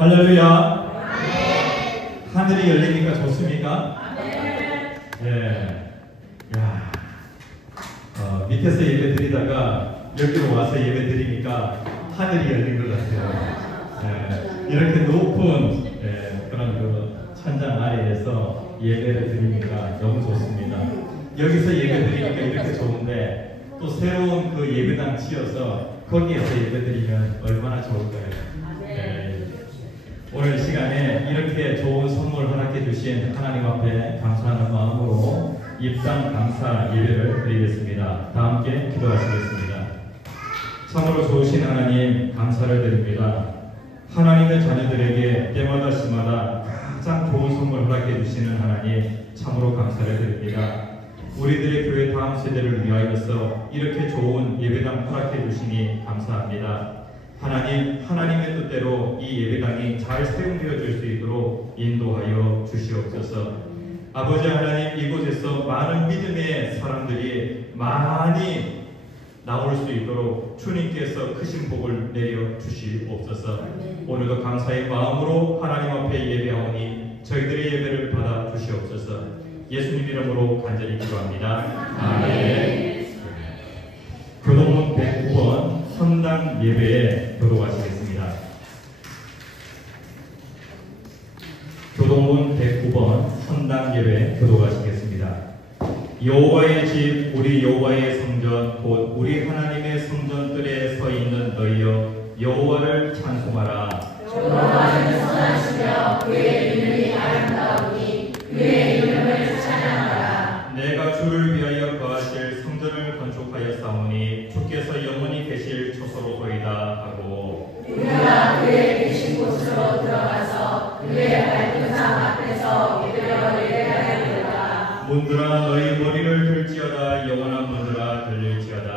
할렐루야. 하늘이 열리니까 좋습니까? 예. 야, 밑에서 예배 드리다가 여기로 와서 예배 드리니까 하늘이 열린 것 같아요. 예. 이렇게 높은 그런 그 천장 아래에서 예배를 드리니까 너무 좋습니다. 여기서 예배 드리니까 이렇게 좋은데 또 새로운 그 예배당 지어서 거기에서 예배 드리면 얼마나 좋을까요? 오늘 시간에 이렇게 좋은 선물 허락해 주신 하나님 앞에 감사하는 마음으로 입상 감사 예배를 드리겠습니다. 다 함께 기도하시겠습니다. 참으로 좋으신 하나님 감사를 드립니다. 하나님의 자녀들에게 때마다 시마다 가장 좋은 선물 허락해 주시는 하나님 참으로 감사를 드립니다. 우리들의 교회 다음 세대를 위하여서 이렇게 좋은 예배당 허락해 주시니 감사합니다. 하나님, 하나님의 뜻대로 이 예배당이 잘 사용되어질 수 있도록 인도하여 주시옵소서. 아버지 하나님, 이곳에서 많은 믿음의 사람들이 많이 나올 수 있도록 주님께서 크신 복을 내려 주시옵소서. 오늘도 감사의 마음으로 하나님 앞에 예배하오니 저희들의 예배를 받아 주시옵소서. 예수님 이름으로 간절히 기도합니다. 아멘. 교동문 109번 선당 예배에 교도하시겠습니다. 교동문 109번 선당 예배에 교도하시겠습니다. 여호와의 집 우리 여호와의 성전 곧 우리 하나님의 성전들에 서 있는 너희여 여호와를 찬송하라. 여호와는 선하시며 그의 이름이 아름다우니 그의 이름을 찬양하라. 내가 주를 위하여 거하실 성전을 건축하였사오니 주께서 영원히 계실 처소로소이다 하고 우리가 그의 계신 곳으로 들어가서 그의 발등상 앞에서 예배를 예배하리로다. 문들아 너희 머리를 들지어다. 영원한 문들아 들릴지어다.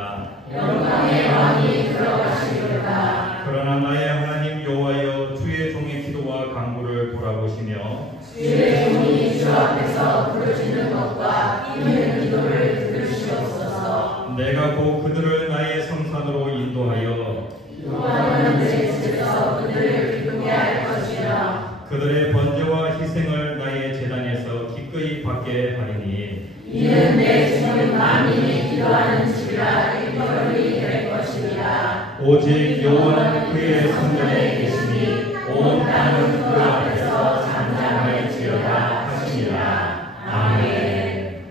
영광의 왕이 들어가시리로다. 그러나 나의 하나님 여호와여 주의 종의 기도와 간구를 돌아보시며 주의 종이 주 앞에서 부르짖는 것과 이는 기도를 들으시옵소서. 내가 곧 그들을 나의 성산으로 인도하여 여호와는 내 집에서 그들을 기쁘게 할 것이라. 그들의 번제와 희생을 나의 제단에서 기꺼이 받게 하리니 이는 내 집은 만민이 기도하는 집이라 일컬음이 될 것이니라. 오직 여호와는 그의 성전에 계시니 온 땅은 그 앞에서 잠잠할지어다 하시니라. 아멘.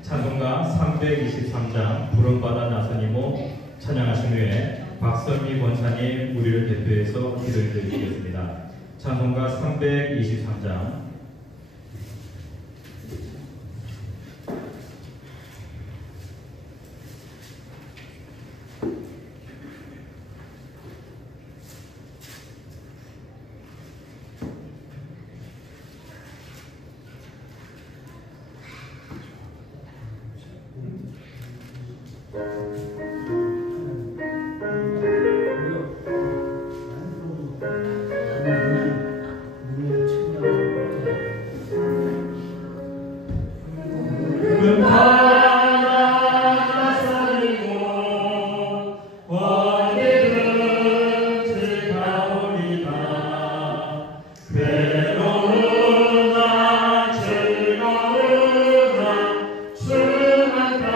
찬송가 323장 부름받아 나서니모 찬양하신 후에 박선미 권사님 우리를 대표해서 기도를 드리겠습니다. 찬송가 323장 즐거우나 수많다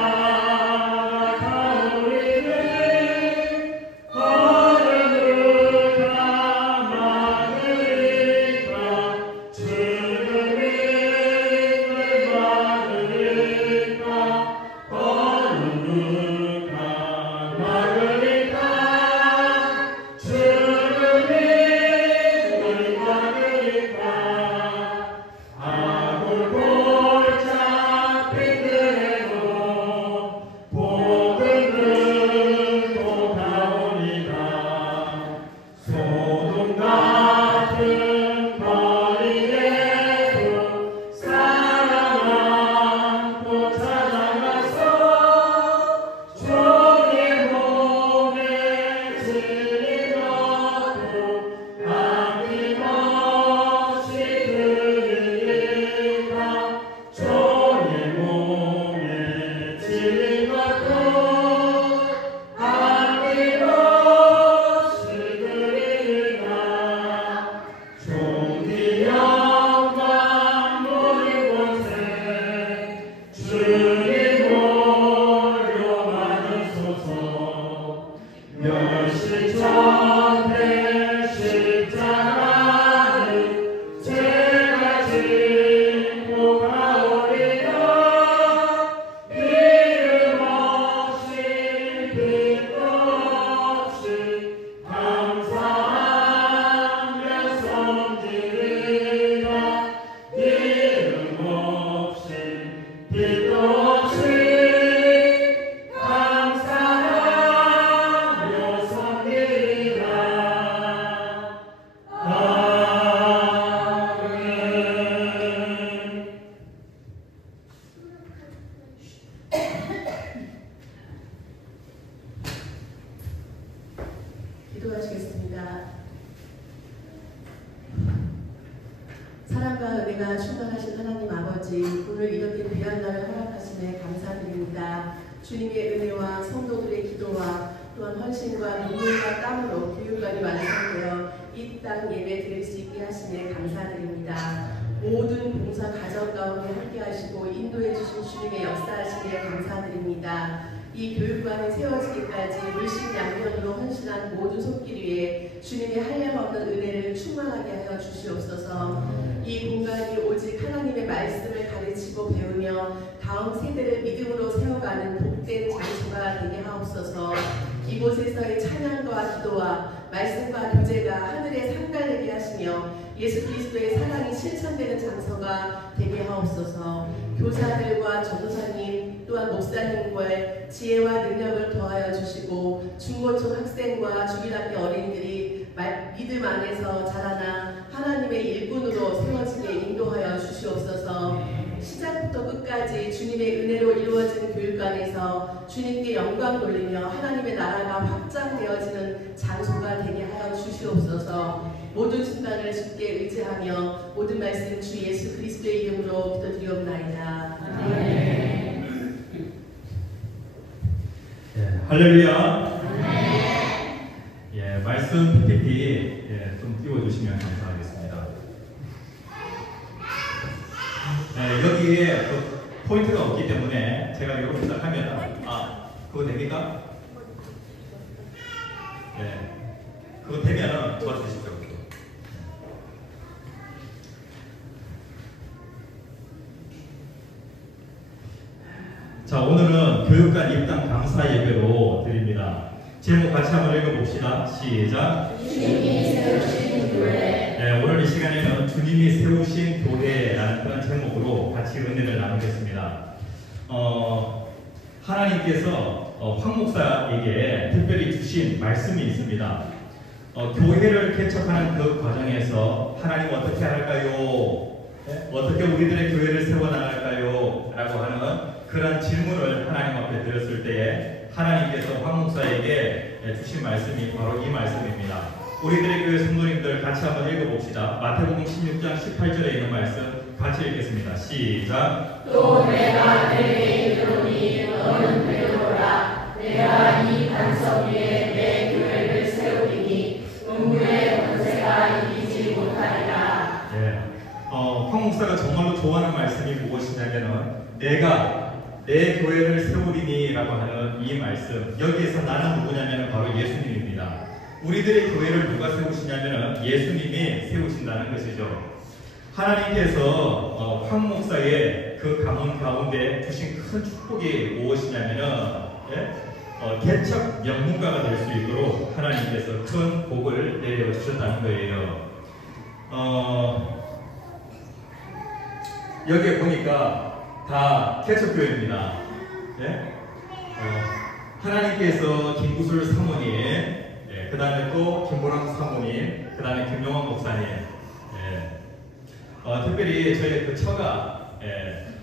영광이나 충만하신 하나님 아버지, 오늘 이렇게 귀한 날을 허락하심에 감사드립니다. 주님의 은혜와 성도들의 기도와 또한 헌신과 눈물과 땀으로 교육관이 완성되어 이 땅 예배 드릴 수 있게 하심에 감사드립니다. 모든 봉사 가정 가운데 함께 하시고 인도해 주신 주님의 역사하심에 감사드립니다. 이 교육관이 세워지기까지 물심양면으로 헌신한 모든 손길 위에 주님의 한량없는 은혜를 충만하게 하여 주시옵소서. 이 공간이 오직 하나님의 말씀을 가르치고 배우며 다음 세대를 믿음으로 세워가는 복된 장소가 되게 하옵소서. 이곳에서의 찬양과 기도와 말씀과 교제가 하늘에 상달되게 하시며 예수 그리스도의 사랑이 실천되는 장소가 되게 하옵소서. 교사들과 전도사님 또한 목사님과의 지혜와 능력을 더하여 주시고 중고초 학생과 주일학교 어린이들이 믿음 안에서 자라나 하나님의 일꾼으로 세워지게 인도하여 주시옵소서. 시작부터 끝까지 주님의 은혜로 이루어진 교육관에서 주님께 영광 돌리며 하나님의 나라가 확장되어지는 장소가 되게 하여 주시옵소서. 모든 순간을 주께 의지하며 모든 말씀 주 예수 그리스도의 이름으로 기도드리옵나이다. 아멘. 할렐루야. 말씀 PPT 좀 띄워주시면 감사하겠습니다. 여기에 포인트가 없기 때문에 제가 이렇게 시작하면 그거 됩니까? 그거 되면 도와주시죠. 자, 오늘은 교육관 입당 감사 예배로 드립니다. 제목 같이 한번 읽어봅시다. 시작. 주님이 세우신 교회. 오늘 이 시간에는 주님이 세우신 교회라는 그런 제목으로 같이 은혜를 나누겠습니다. 하나님께서 황 목사에게 특별히 주신 말씀이 있습니다. 교회를 개척하는 그 과정에서 하나님 어떻게 할까요? 어떻게 우리들의 교회를 세워나갈까요? 라고 하는 그런 질문을 하나님 앞에 드렸을 때에 하나님께서 황 목사에게 주신 말씀이 바로 이 말씀입니다. 우리들의 교회 성도님들 같이 한번 읽어봅시다. 마태복음 16장 18절에 있는 말씀 같이 읽겠습니다. 시작. 또 내가 내게 이르노니 너는 베드로라. 내가 이 반석 위에 내 교회를 세우리니 음부의 권세가 이기지 못하리라. 황 목사가 정말로 좋아하는 말씀이 무엇이냐면 내가 내 교회를 세우리니 라고 하는 이 말씀, 여기에서 나는 누구냐면 바로 예수님입니다. 우리들의 교회를 누가 세우시냐면 예수님이 세우신다는 것이죠. 하나님께서 황 목사의 그 가문 가운데 주신 큰 축복이 무엇이냐면 개척 명문가가 될 수 있도록 하나님께서 큰 복을 내려주셨다는 거예요. 여기에 보니까 다 개척교회입니다. 하나님께서 김구술 사모님, 그 다음에 또 김보람 사모님, 그 다음에 김용환 목사님, 특별히 저희 그 처가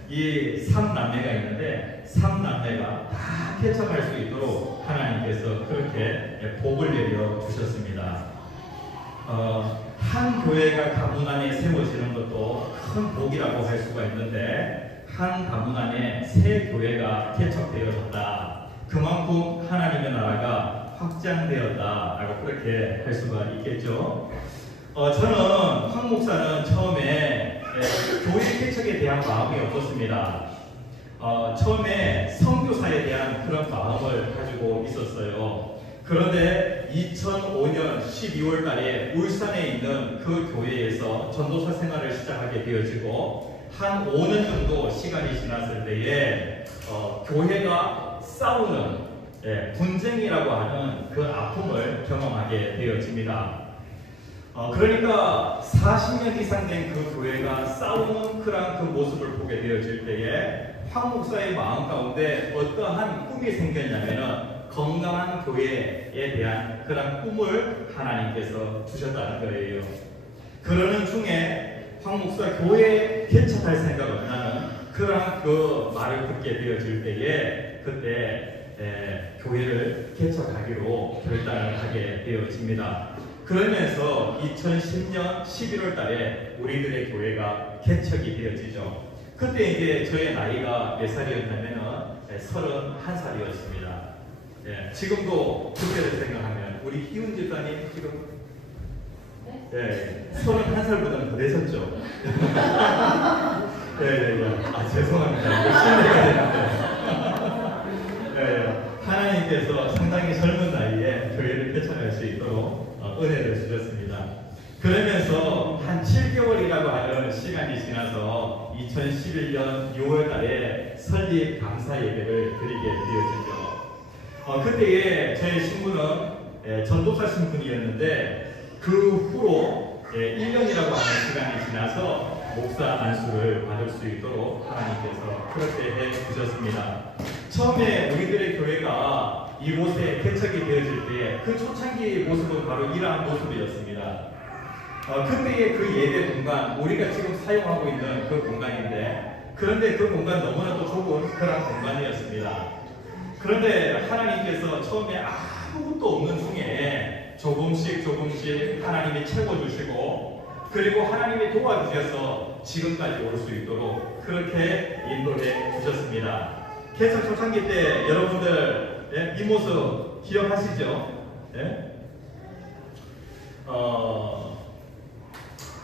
이 3남매가 있는데 3남매가 다 개척할 수 있도록 하나님께서 그렇게 복을 내려 주셨습니다. 한 교회가 가문 안에 세워지는 것도 큰 복이라고 할 수가 있는데 한 가문 안에 새 교회가 개척되어졌다. 그만큼 하나님의 나라가 확장되었다라고 그렇게 할 수가 있겠죠. 저는 황 목사는 처음에 교회 개척에 대한 마음이 없었습니다. 처음에 선교사에 대한 그런 마음을 가지고 있었어요. 그런데 2005년 12월 달에 울산에 있는 그 교회에서 전도사 생활을 시작하게 되어지고 한 5년 정도 시간이 지났을 때에 교회가 싸우는 분쟁이라고 하는 그 아픔을 경험하게 되어집니다. 그러니까 40년 이상 된 그 교회가 싸우는 그런 그 모습을 보게 되어질 때에 황 목사의 마음 가운데 어떠한 꿈이 생겼냐면은 건강한 교회에 대한 그런 꿈을 하나님께서 주셨다는 거예요. 그러는 중에 황 목사 교회 개척할 생각 없나는 그런 그 말을 듣게 되어질 때에 그때 교회를 개척하기로 결단을 하게 되어집니다. 그러면서 2010년 11월 달에 우리들의 교회가 개척이 되어지죠. 그때 이제 저의 나이가 몇 살이었냐면은 31살이었습니다. 예, 지금도 그때를 생각하면 우리 희훈 집사님 지금 네, 31살보다는 더 되셨죠? 네. 아, 죄송합니다. 신뢰가 되는데. 네, 하나님께서 상당히 젊은 나이에 교회를 개척할 수 있도록 은혜를 주셨습니다. 그러면서 한 7개월이라고 하는 시간이 지나서 2011년 6월 달에 설립 감사 예배를 드리게 되어지죠. 그때에 저의 신분은 전도사 신분이었는데 그 후로 1년이라고 하는 시간이 지나서 목사 안수를 받을 수 있도록 하나님께서 그렇게 해주셨습니다. 처음에 우리들의 교회가 이곳에 개척이 되어질 때 그 초창기 모습은 바로 이러한 모습이었습니다. 그때의 그 예배 공간, 우리가 지금 사용하고 있는 그 공간인데, 그런데 그 공간 너무나도 좁은 그런 공간이었습니다. 그런데 하나님께서 처음에 아무것도 없는 중에 조금씩 하나님이 채워주시고, 그리고 하나님이 도와주셔서 지금까지 올 수 있도록 그렇게 인도해 주셨습니다. 개척 초창기 때 여러분들 이 모습 기억하시죠?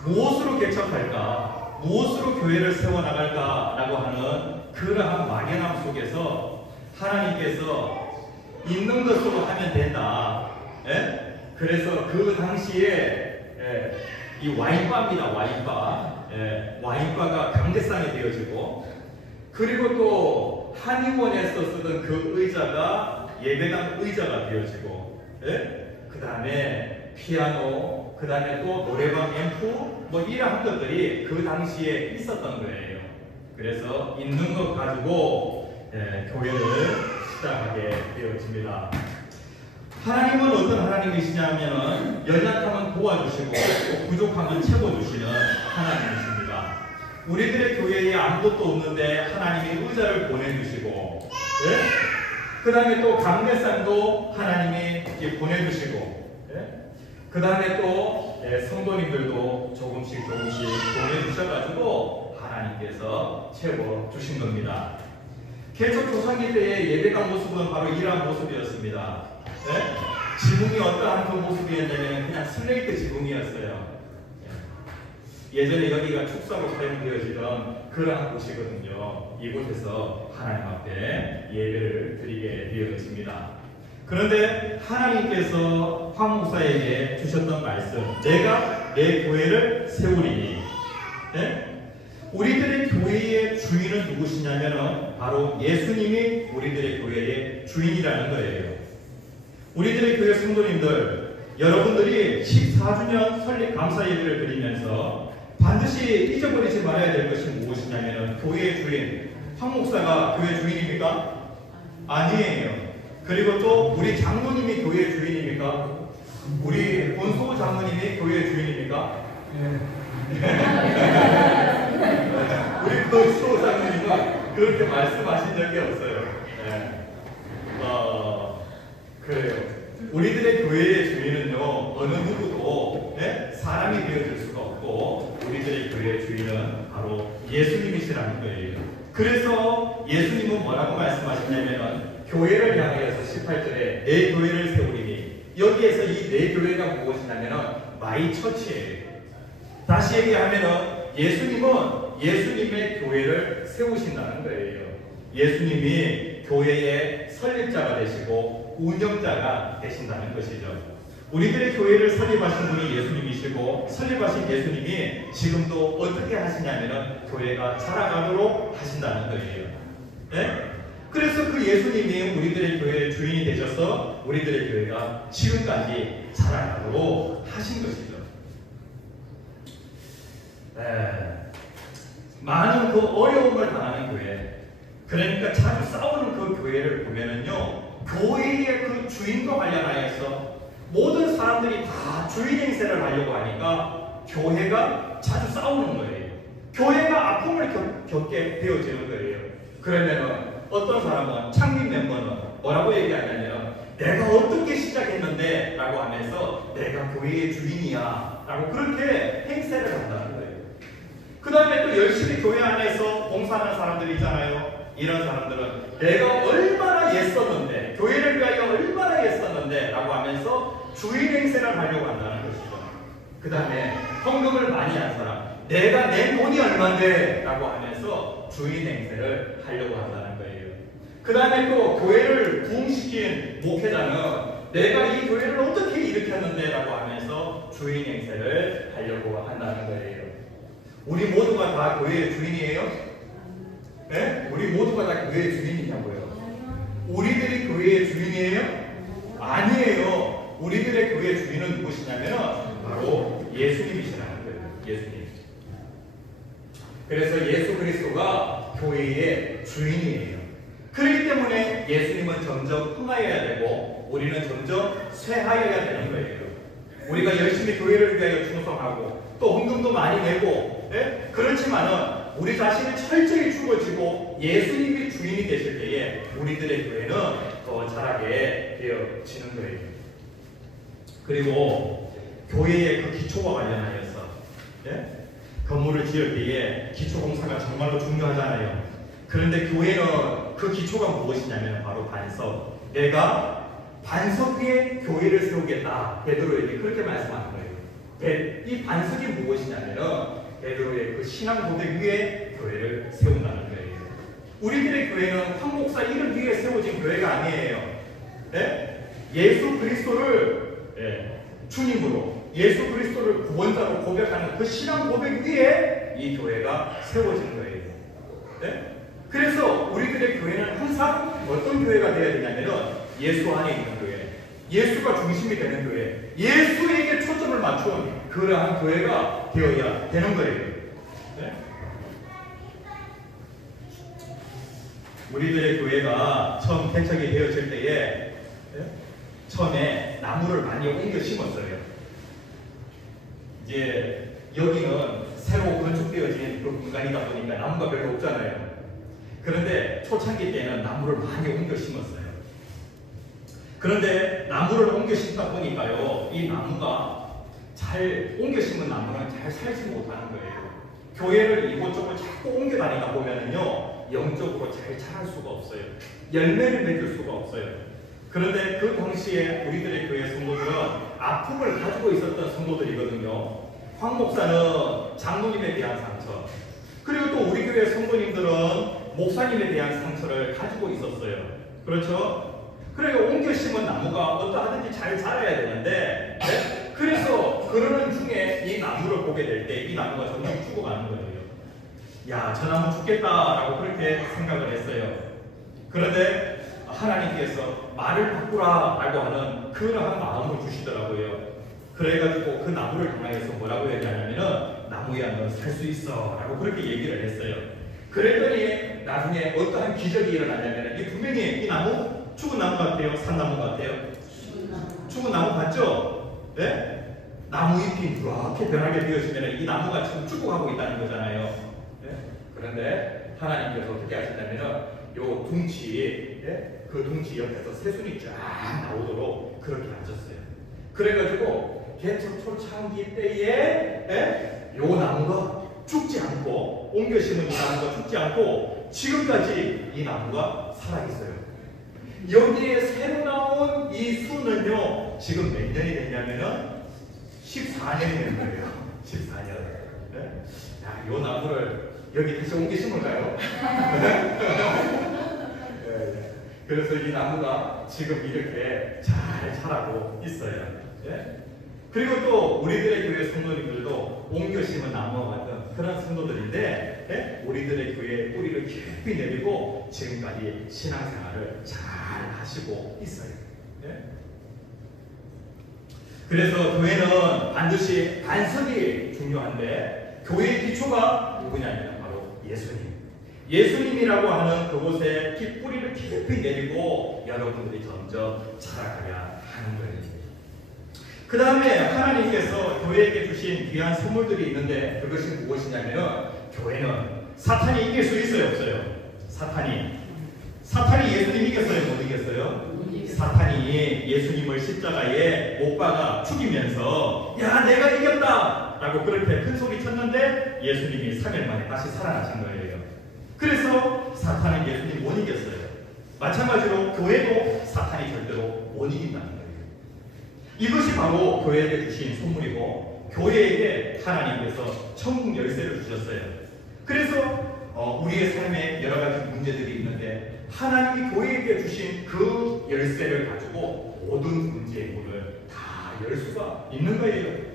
무엇으로 개척할까? 무엇으로 교회를 세워나갈까라고 하는 그러한 막연함 속에서 하나님께서 있는 것으로 하면 된다. 그래서 그 당시에 이 와인바입니다. 와인바가 강대상이 되어지고, 그리고 또 한의원에서 쓰던 그 의자가 예배당 의자가 되어지고, 그 다음에 피아노, 그 다음에 또 노래방 앰프, 뭐 이러한 것들이 그 당시에 있었던 거예요. 그래서 있는 것 가지고 교회를 시작하게 되어집니다. 하나님은 어떤 하나님이시냐면은 연약하면 도와주시고 또 부족하면 채워주시는 하나님이십니다. 우리들의 교회에 아무것도 없는데 하나님이 의자를 보내주시고, 그 다음에 또 강대상도 하나님이 보내주시고, 그 다음에 또 성도님들도 조금씩 보내주셔가지고 하나님께서 채워주신 겁니다. 개척 초창기 때의 예배당 모습은 바로 이러한 모습이었습니다. 지붕이 어떠한 그 모습이었냐면 그냥 슬레이트 지붕이었어요. 예전에 여기가 축사로 사용되어지던 그러한 곳이거든요. 이곳에서 하나님 앞에 예배를 드리게 되어집니다. 그런데 하나님께서 황 목사에게 주셨던 말씀, 내가 내 교회를 세우리니, 우리들의 교회의 주인은 누구시냐면 바로 예수님이 우리들의 교회의 주인이라는 거예요. 우리들의 교회 성도님들, 여러분들이 14주년 설립 감사 예배를 드리면서 반드시 잊어버리지 말아야 될 것이 무엇이냐면 교회의 주인, 황 목사가 교회 주인입니까? 아니에요. 그리고 또 우리 장로님이 교회의 주인입니까? 우리 본소 장로님이 교회의 주인입니까? 우리 본소 장로님은 그렇게 말씀하신 적이 없어요. 그래요. 우리들의 교회의 주인은요, 어느 누구도 사람이 되어줄 수가 없고, 우리들의 교회의 주인은 바로 예수님이시라는 거예요. 그래서 예수님은 뭐라고 말씀하셨냐면, 교회를 향하여서 18절에 내 교회를 세우리니, 여기에서 이 내 교회가 무엇이냐면 마이 처치예요. 다시 얘기하면 예수님은 예수님의 교회를 세우신다는 거예요. 예수님이 교회의 설립자가 되시고 운영자가 되신다는 것이죠. 우리들의 교회를 설립하신 분이 예수님이시고, 설립하신 예수님이 지금도 어떻게 하시냐면 교회가 자라가도록 하신다는 거예요. 그래서 그 예수님이 우리들의 교회의 주인이 되셔서 우리들의 교회가 지금까지 자라가도록 하신 것이죠. 많은 그 어려움을 당하는 교회, 그러니까 자주 싸우는 그 교회를 보면은요, 교회의 그 주인과 관련하여서 모든 사람들이 다 주인 행세를 하려고 하니까 교회가 자주 싸우는 거예요. 교회가 아픔을 겪게 되어지는 거예요. 그러면은 어떤 사람은 창립 멤버는 뭐라고 얘기하냐면 내가 어떻게 시작했는데 라고 하면서 내가 교회의 주인이야 라고 그렇게 행세를 한다는 거예요. 그 다음에 또 열심히 교회 안에서 봉사하는 사람들이 있잖아요. 이런 사람들은 내가 얼마나 애썼는데 교회를 위하여 얼마나 애썼는데 라고 하면서 주인 행세를 하려고 한다는 것이죠. 그 다음에 헌금을 많이 한 사람 내가 낸 돈이 얼만데 라고 하면서 주인 행세를 하려고 한다는 거예요. 그 다음에 또 교회를 부흥시킨 목회자는 내가 이 교회를 어떻게 일으켰는데 라고 하면서 주인 행세를 하려고 한다는 거예요. 우리 모두가 다 교회의 주인이에요? 네? 우리 모두가 다 교회의 주인이냐고요? 우리들이 교회의 주인이에요? 아니에요. 우리들의 교회의 주인은 누구시냐면 바로 예수님이시라는 거예요. 예수님. 그래서 예수 그리스도가 교회의 주인이에요. 그렇기 때문에 예수님은 점점 흥하여야 되고 우리는 점점 쇠하여야 되는 거예요. 우리가 열심히 교회를 위하여 충성하고 또 헌금도 많이 내고 그렇지만은 우리 자신을 철저히 죽어지고 예수님이 주인이 되실 때에 우리들의 교회는 더 자라게 되어지는 거예요. 그리고 교회의 그 기초와 관련하여서 건물을 지을 때에 기초공사가 정말로 중요하잖아요. 그런데 교회는 그 기초가 무엇이냐면 바로 반석. 내가 반석 위에 교회를 세우겠다. 베드로에게 그렇게 말씀하는 거예요. 이 반석이 무엇이냐면 베드로의 그 신앙 고백 위에 교회를 세운다는 거예요. 우리들의 교회는 황 목사 이름 위에 세워진 교회가 아니에요. 예수 그리스도를 주님으로 예수 그리스도를 구원자로 고백하는 그 신앙 고백 위에 이 교회가 세워진 거예요. 그래서 우리들의 교회는 항상 어떤 교회가 되어야 되냐면 예수 안에 있는 교회, 예수가 중심이 되는 교회, 예수에게 초점을 맞춘 그러한 교회가 되어야 되는 거예요. 우리들의 교회가 처음 개척이 되어질 때에 처음에 나무를 많이 옮겨 심었어요. 이제 여기는 새로 건축되어진 그 공간이다 보니까 나무가 별로 없잖아요. 그런데 초창기 때는 나무를 많이 옮겨 심었어요. 그런데 나무를 옮겨 심다 보니까요, 이 나무가 잘 옮겨 심은 나무는 잘 살지 못하는 거예요. 교회를 이곳저곳 자꾸 옮겨 다니다 보면은요, 영적으로 잘 자랄 수가 없어요. 열매를 맺을 수가 없어요. 그런데 그 당시에 우리들의 교회 성도들은 아픔을 가지고 있었던 성도들이거든요. 황 목사는 장로님에 대한 상처, 그리고 또 우리 교회 성도님들은 목사님에 대한 상처를 가지고 있었어요. 그렇죠? 그래서 옮겨 심은 나무가 어떠하든지 잘 자라야 되는데, 그래서 그러는 중에 이 나무를 보게 될 때 이 나무가 점점 죽어가는 거예요. 야, 저 나무 죽겠다라고 그렇게 생각을 했어요. 그런데 하나님께서 말을 바꾸라라고 하는 그러한 마음을 주시더라고요. 그래가지고 그 나무를 향해서 뭐라고 얘기하냐면은 나무야 너 살 수 있어 라고 그렇게 얘기를 했어요. 그랬더니 나중에 어떠한 기적이 일어나냐면 이 분명히 이 나무 죽은 나무 같아요? 산 나무 같아요? 죽은 나무 같죠? 네? 나무 잎이 이렇게 변하게 되어지면 이 나무가 지금 죽어가고 있다는 거잖아요. 네? 그런데 하나님께서 어떻게 하셨냐면은 요 둥치, 그 둥치 옆에서 새순이 쫙 나오도록 그렇게 하셨어요. 그래가지고 개척 초창기 때에 요 나무가 죽지 않고 옮겨 심은 이 나무가 죽지 않고 지금까지 이 나무가 살아있어요. 여기에 새로 나온 이 수는요 지금 몇 년이 됐냐면은 14년이 된 거예요. 14년. 야, 요 나무를 여기 다시 옮겨 심을까요? 그래서 이 나무가 지금 이렇게 잘 자라고 있어요. 그리고 또 우리들의 교회 성도님들도 옮겨 심은 나무와 같은 그런 성도들인데 우리들의 교회에 뿌리를 깊이 내리고 지금까지 신앙생활을 잘 하시고 있어요. 그래서 교회는 반드시 반석이 중요한데 교회의 기초가 누구냐면 바로 예수님. 예수님이라고 하는 그곳에 뿌리를 깊이 내리고 여러분들이 점점 자라가야 하는 거예요. 그 다음에 하나님께서 교회에게 주신 귀한 선물들이 있는데 그것이 무엇이냐면 교회는 사탄이 이길 수 있어요 없어요? 사탄이 예수님 이겼어요? 못 이겼어요? 사탄이 예수님을 십자가에 못 박아 죽이면서 야 내가 이겼다 라고 그렇게 큰 소리 쳤는데 예수님이 3일 만에 다시 살아나신 거예요. 그래서 사탄은 예수님 못 이겼어요. 마찬가지로 교회도 사탄이 절대로 못 이긴다는 거예요. 이것이 바로 교회에게 주신 선물이고 교회에게 하나님께서 천국 열쇠를 주셨어요. 그래서 우리의 삶에 여러 가지 문제들이 있는데 하나님이 교회에게 주신 그 열쇠를 가지고 모든 문제의 문을 다 열 수가 있는 거예요.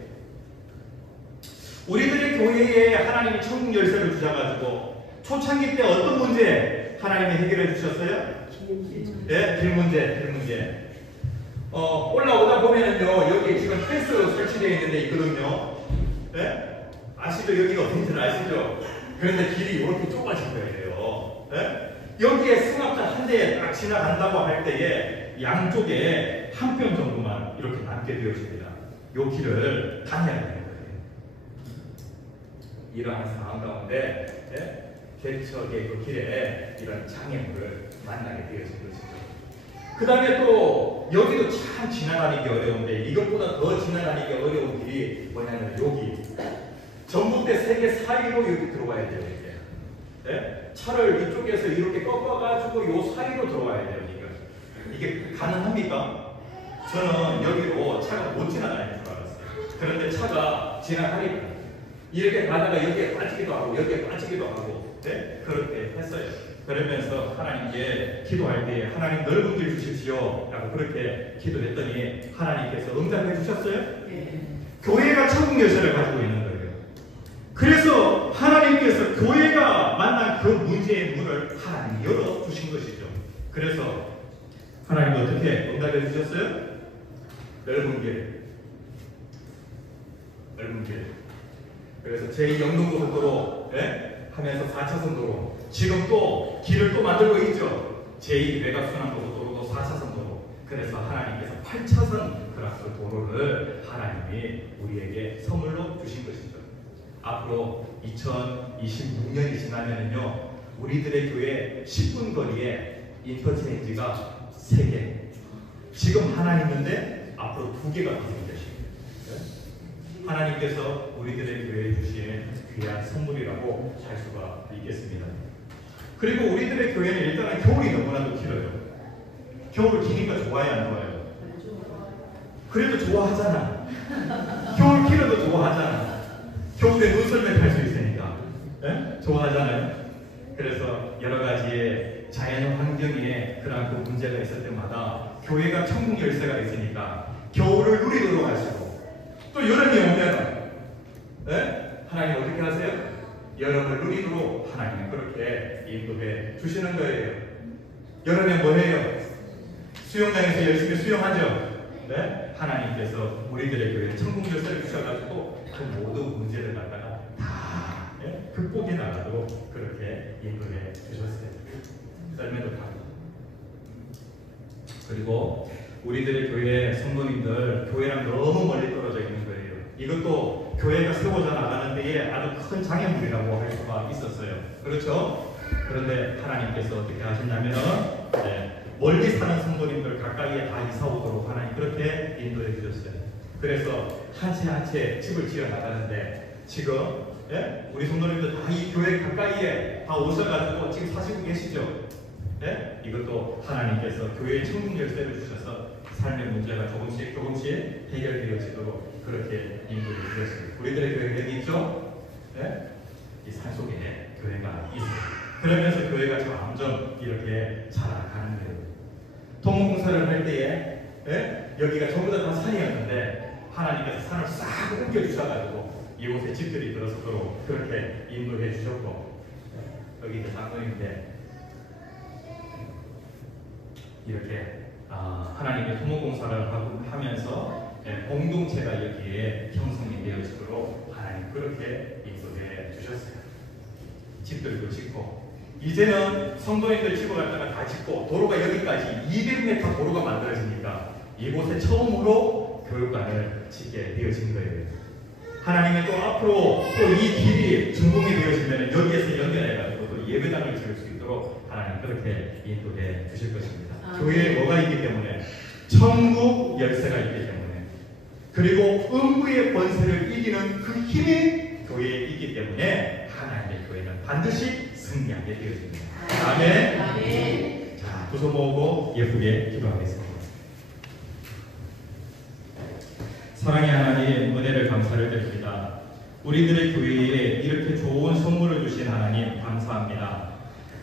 우리들의 교회에 하나님이 천국 열쇠를 주셔가지고 초창기 때 어떤 문제 하나님이 해결해 주셨어요? 네, 길 문제. 올라오다 보면은요, 여기 지금 펜스 설치되어 있는 데 있거든요. 네? 아시죠? 여기가 어딘지 아시죠? 그런데 길이 이렇게 좁아진 거예요. 네? 여기에 승합차 한 대에 딱 지나간다고 할 때에 양쪽에 한 뼘 정도만 이렇게 남게 되어집니다. 이 길을 다녀야 되는 거예요. 이러한 상황 가운데 개척의 그 길에 이런 장애물을 만나게 되어진 것이죠. 그 다음에 또 여기도 참 지나다니기 어려운데 이것보다 더 지나다니기 어려운 길이 뭐냐면 여기 전봇대 세계 사이로 여기 들어와야 돼요. 네? 차를 이쪽에서 이렇게 꺾어가지고 요 사이로 들어와야 돼요. 이게 가능합니까? 저는 여기로 차가 못 지나다닐 줄 알았어요. 그런데 차가 지나가니까 이렇게 가다가 여기에 빠지기도 하고 여기에 빠지기도 하고 네? 그렇게 했어요. 그러면서 하나님께 기도할 때 하나님 넓은 길 주십시오 라고 그렇게 기도했더니 하나님께서 응답해 주셨어요. 교회가 천국 열쇠를 가지고 있는 거예요. 그래서 하나님께서 교회가 만난 그 문제의 문을 하나님이 열어주신 것이죠. 그래서 하나님 어떻게 응답해 주셨어요? 넓은 길. 그래서 제2영동고속도로 하면서 4차선 도로. 지금 또 길을 또 만들고 있죠. 제2외곽순환고속도로도 4차선 도로. 그래서 하나님께서 8차선 크라스 도로를 하나님이 우리에게 선물로 주신 것이죠. 앞으로 2026년이 지나면은요, 우리들의 교회 10분 거리에 인터체인지가 3개. 지금 하나 있는데 앞으로 2개가 생길 것입니다. 하나님께서 우리들의 교회에 주신 귀한 선물이라고 할 수가 있겠습니다. 그리고 우리들의 교회는 일단은 겨울이 너무나도 길어요. 겨울 기니까 좋아요, 안 좋아요? 그래도 좋아하잖아. 겨울 길어도 좋아하잖아. 겨울에 눈썰매 탈 수 있으니까. 네? 좋아하잖아요. 그래서 여러 가지의 자연 환경에 그런 그 문제가 있을 때마다 교회가 천국 열쇠가 있으니까 겨울을 누리도록 하시고 또 여름이 오면 하나님 어떻게 하세요? 여름을 누리도록 하나님은 그렇게 인도해 주시는 거예요. 여름에 뭐 해요? 수영장에서 열심히 수영하죠. 네? 하나님께서 우리들의 교회에 천국 열쇠를 주셔가지고 그 모든 문제를 갖다가 다 극복해 나가도록 그렇게 인도해 주셨어요. 썰매도 가고. 그리고 우리들의 교회 성도님들 교회랑 너무 멀리 떨어져 있는 거예요. 이것도 교회가 세워져 나가는 데에 아주 큰 장애물이라고 할 수가 있었어요. 그렇죠? 그런데 하나님께서 어떻게 하셨냐면 멀리 사는 성도님들 가까이에 다 이사 오도록 하나님 그렇게 인도해 주셨어요. 그래서 한 채 한 채 집을 지어 나가는데 지금 우리 성도님들 다 이 교회 가까이에 다 오셔가지고 지금 사시고 계시죠? 이것도 하나님께서 교회의 천국 열쇠를 주셔서 삶의 문제가 조금씩 해결되어지도록 그렇게 인도해 주셨습니다. 우리들의 교회가 여기 있죠? 이 산속에 교회가 있어요. 그러면서 교회가 점점 이렇게 자라가는 거예요. 통공사를 할 때에 여기가 전부 다 산이었는데 하나님께서 산을 싹 옮겨주셔가지고 이곳에 집들이 들어서도록 그렇게 인도해 주셨고 여기 이제 장로인데 이렇게 하나님의 토목공사를 하면서 공동체가 여기에 형성이 되어지도록 하나님 그렇게 인도해 주셨어요. 집들도 짓고 이제는 성도님들 집을 갖다가 다 짓고 도로가 여기까지 200m 도로가 만들어지니까 이곳에 처음으로 교육관을 짓게 되어진 거예요. 하나님은 또 앞으로 또 이 길이 준공이 되어지면 여기에서 연결해가지고 또 예배당을 지을 수 있도록 하나님 그렇게 인도해 주실 것입니다. 교회에 뭐가 있기 때문에? 천국 열쇠가 있기 때문에, 그리고 음부의 권세를 이기는 그 힘이 교회에 있기 때문에 하나님의 교회는 반드시 승리하게 되어집니다. 아멘. 아멘. 자, 두 손 모으고 예쁘게 기도하겠습니다. 사랑의 하나님, 은혜를 감사를 드립니다. 우리들의 교회에 이렇게 좋은 선물을 주신 하나님 감사합니다.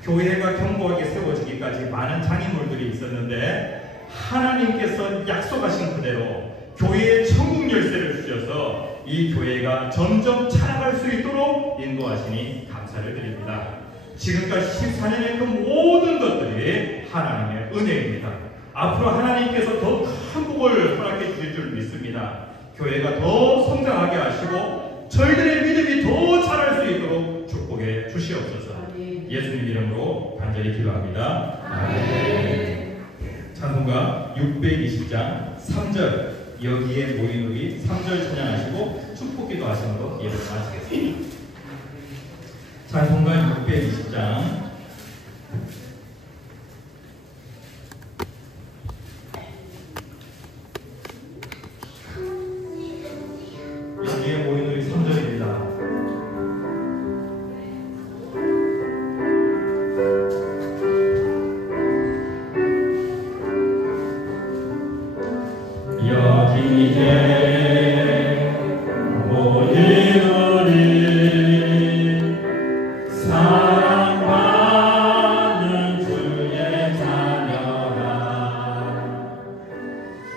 교회가 견고하게 세워지기까지 많은 장애물들이 있었는데 하나님께서 약속하신 그대로 교회의 천국 열쇠를 주셔서 이 교회가 점점 자라갈 수 있도록 인도하시니 감사를 드립니다. 지금까지 14년의 그 모든 것들이 하나님의 은혜입니다. 앞으로 하나님께서 더 큰 복을 허락해 주실 줄 믿습니다. 교회가 더 성장하게 하시고 저희들의 믿음이 더 자랄 수 있도록 축복해 주시옵소서. 아멘. 예수님 이름으로 간절히 기도합니다. 아멘. 찬송가 620장 3절 여기에 모인 우리 3절 찬양하시고 축복기도 하심으로 예배를 마치겠습니다. 찬송가 620장 여기에 모인 우리 3절입니다. 여기에 모인 우리 사랑받는 주의 자녀가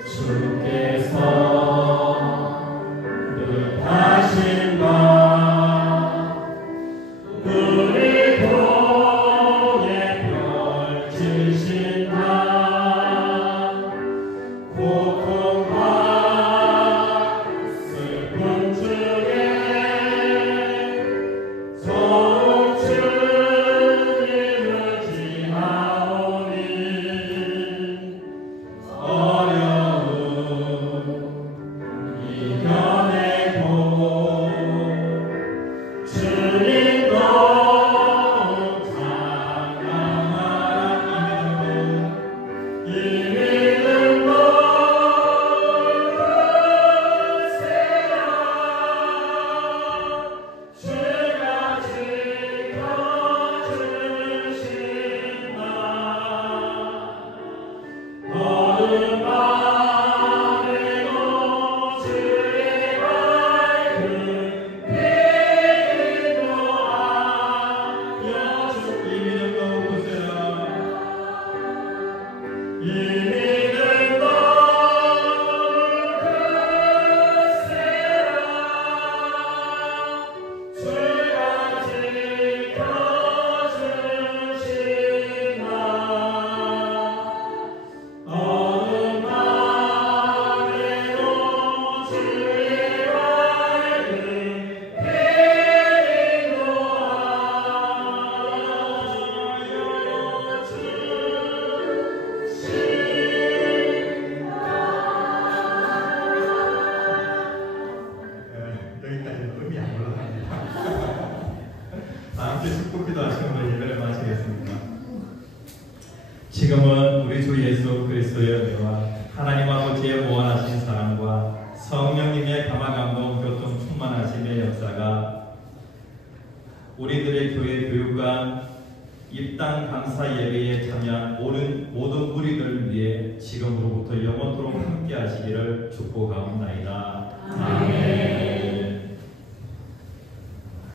주께서 뜻하신 바 우리 통에 펼치신 나 고통과 슬픔 중에 더욱 주님을 지하오니 어려움 이겨내고 주님 더욱 찬양하라. 이 믿음으로 주가 지켜주신다. 어둠 밤에도 주의 밝은 빛으로 하여 주. 이 믿음으로 보세요. 이 믿음으로 주가 지켜주신다. 어둠 밤에도 주의 밝은 빛으로 여기까지는 음이 안 올라갑니다. 다음 주 축복기도 하시면서 예배를 마치겠습니다. 지금은 우리 주 예수 그리스도의 은혜와 하나님 아버지의 무한하신 사랑과 성령님의 감화감동 교통 충만하심의 역사가 우리들의 교회 교육관 입당 감사 예배에 참여한 모든 무리들 위해 지금으로부터 영원토록 함께 하시기를 축복하옵나이다. 아멘.